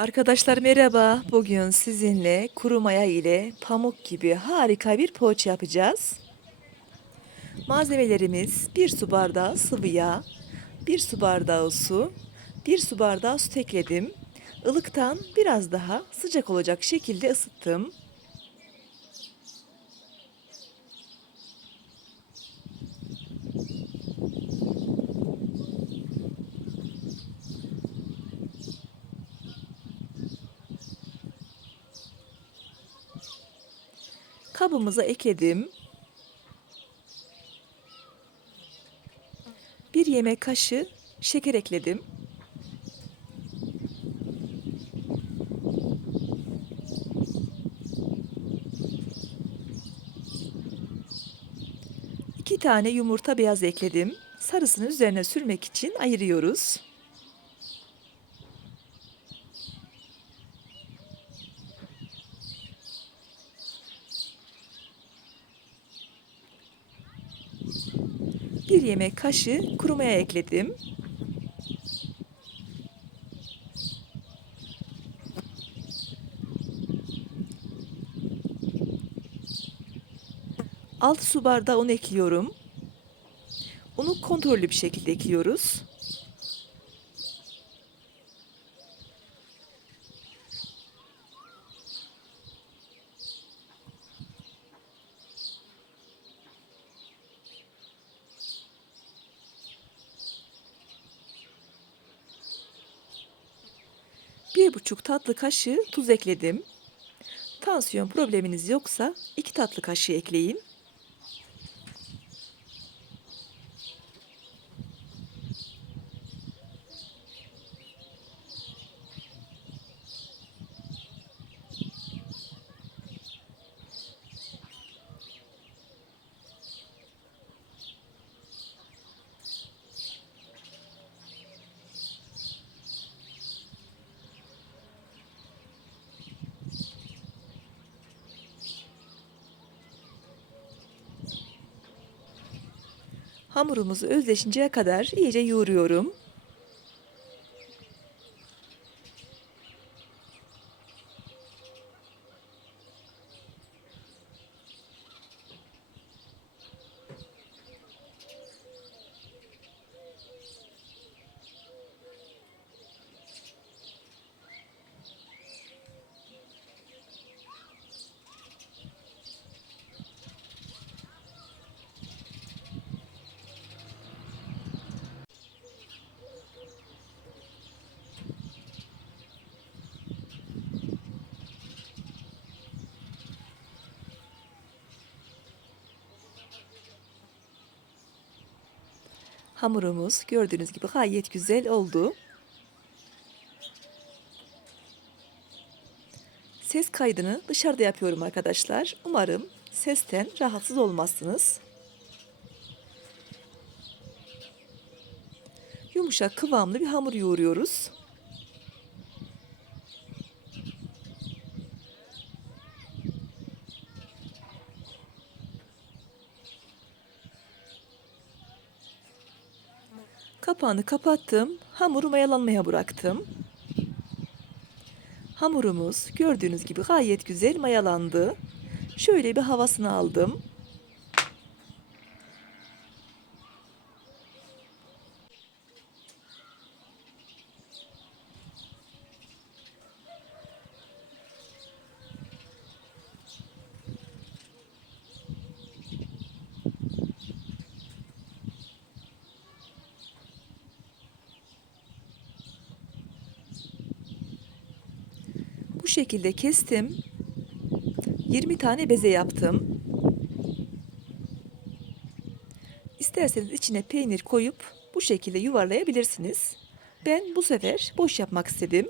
Arkadaşlar merhaba. Bugün sizinle kuru maya ile pamuk gibi harika bir poğaça yapacağız. Malzemelerimiz 1 su bardağı sıvı yağ, 1 su bardağı su, 1 su bardağı süt ekledim. Ilıktan biraz daha sıcak olacak şekilde ısıttım. Kabımıza ekledim. Bir yemek kaşığı şeker ekledim. İki tane yumurta beyaz ekledim. Sarısını üzerine sürmek için ayırıyoruz. Bir yemek kaşığı kuru maya ekledim. Altı su bardağı un ekliyorum. Unu kontrollü bir şekilde ekliyoruz. Bir buçuk tatlı kaşığı tuz ekledim. Tansiyon probleminiz yoksa iki tatlı kaşığı ekleyin. Hamurumuzu özleşinceye kadar iyice yoğuruyorum. Hamurumuz gördüğünüz gibi gayet güzel oldu. Ses kaydını dışarıda yapıyorum arkadaşlar. Umarım sesten rahatsız olmazsınız. Yumuşak kıvamlı bir hamur yoğuruyoruz. Kapağını kapattım. Hamuru mayalanmaya bıraktım. Hamurumuz gördüğünüz gibi gayet güzel mayalandı. Şöyle bir havasını aldım. Şekilde kestim. 20 tane beze yaptım. İsterseniz içine peynir koyup bu şekilde yuvarlayabilirsiniz. Ben bu sefer boş yapmak istedim.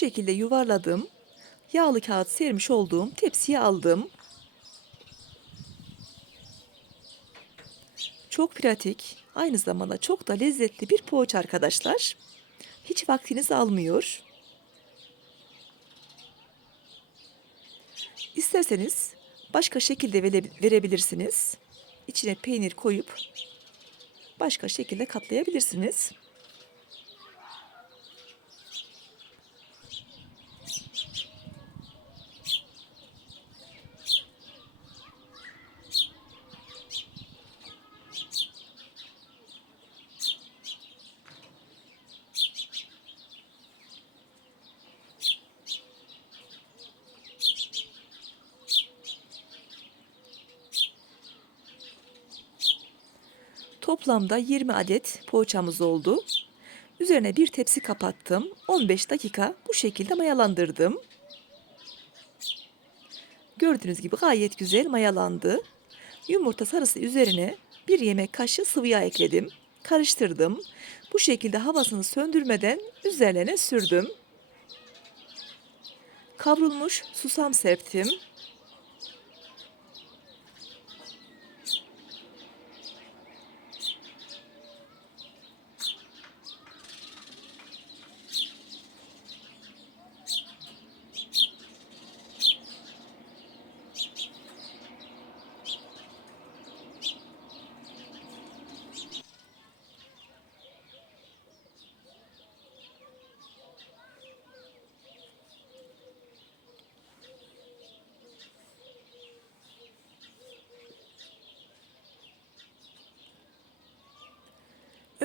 Şekilde yuvarladım. Yağlı kağıt sermiş olduğum tepsiye aldım. Çok pratik, aynı zamanda çok da lezzetli bir poğaça arkadaşlar. Hiç vaktiniz almıyor. İsterseniz başka şekilde vere- verebilirsiniz. İçine peynir koyup başka şekilde katlayabilirsiniz. Toplamda 20 adet poğaçamız oldu. Üzerine bir tepsi kapattım. 15 dakika bu şekilde mayalandırdım. Gördüğünüz gibi gayet güzel mayalandı. Yumurta sarısı üzerine bir yemek kaşığı sıvı yağ ekledim. Karıştırdım. Bu şekilde havasını söndürmeden üzerlerine sürdüm. Kavrulmuş susam serptim.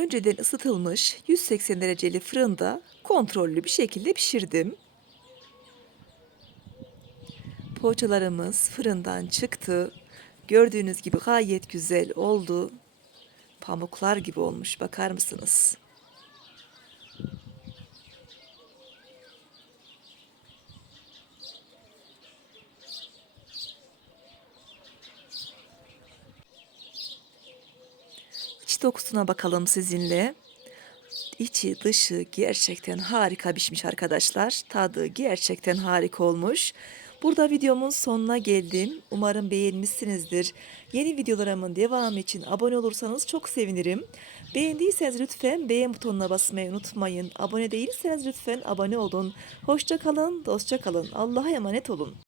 Önceden ısıtılmış 180 dereceli fırında kontrollü bir şekilde pişirdim. Poğaçalarımız fırından çıktı. Gördüğünüz gibi gayet güzel oldu. Pamuklar gibi olmuş bakar mısınız? Dokusuna bakalım sizinle. İçi dışı gerçekten harika pişmiş arkadaşlar. Tadı gerçekten harika olmuş. Burada videomun sonuna geldim. Umarım beğenmişsinizdir. Yeni videolarımın devamı için abone olursanız çok sevinirim. Beğendiyseniz lütfen beğen butonuna basmayı unutmayın. Abone değilseniz lütfen abone olun. Hoşça kalın, dostça kalın. Allah'a emanet olun.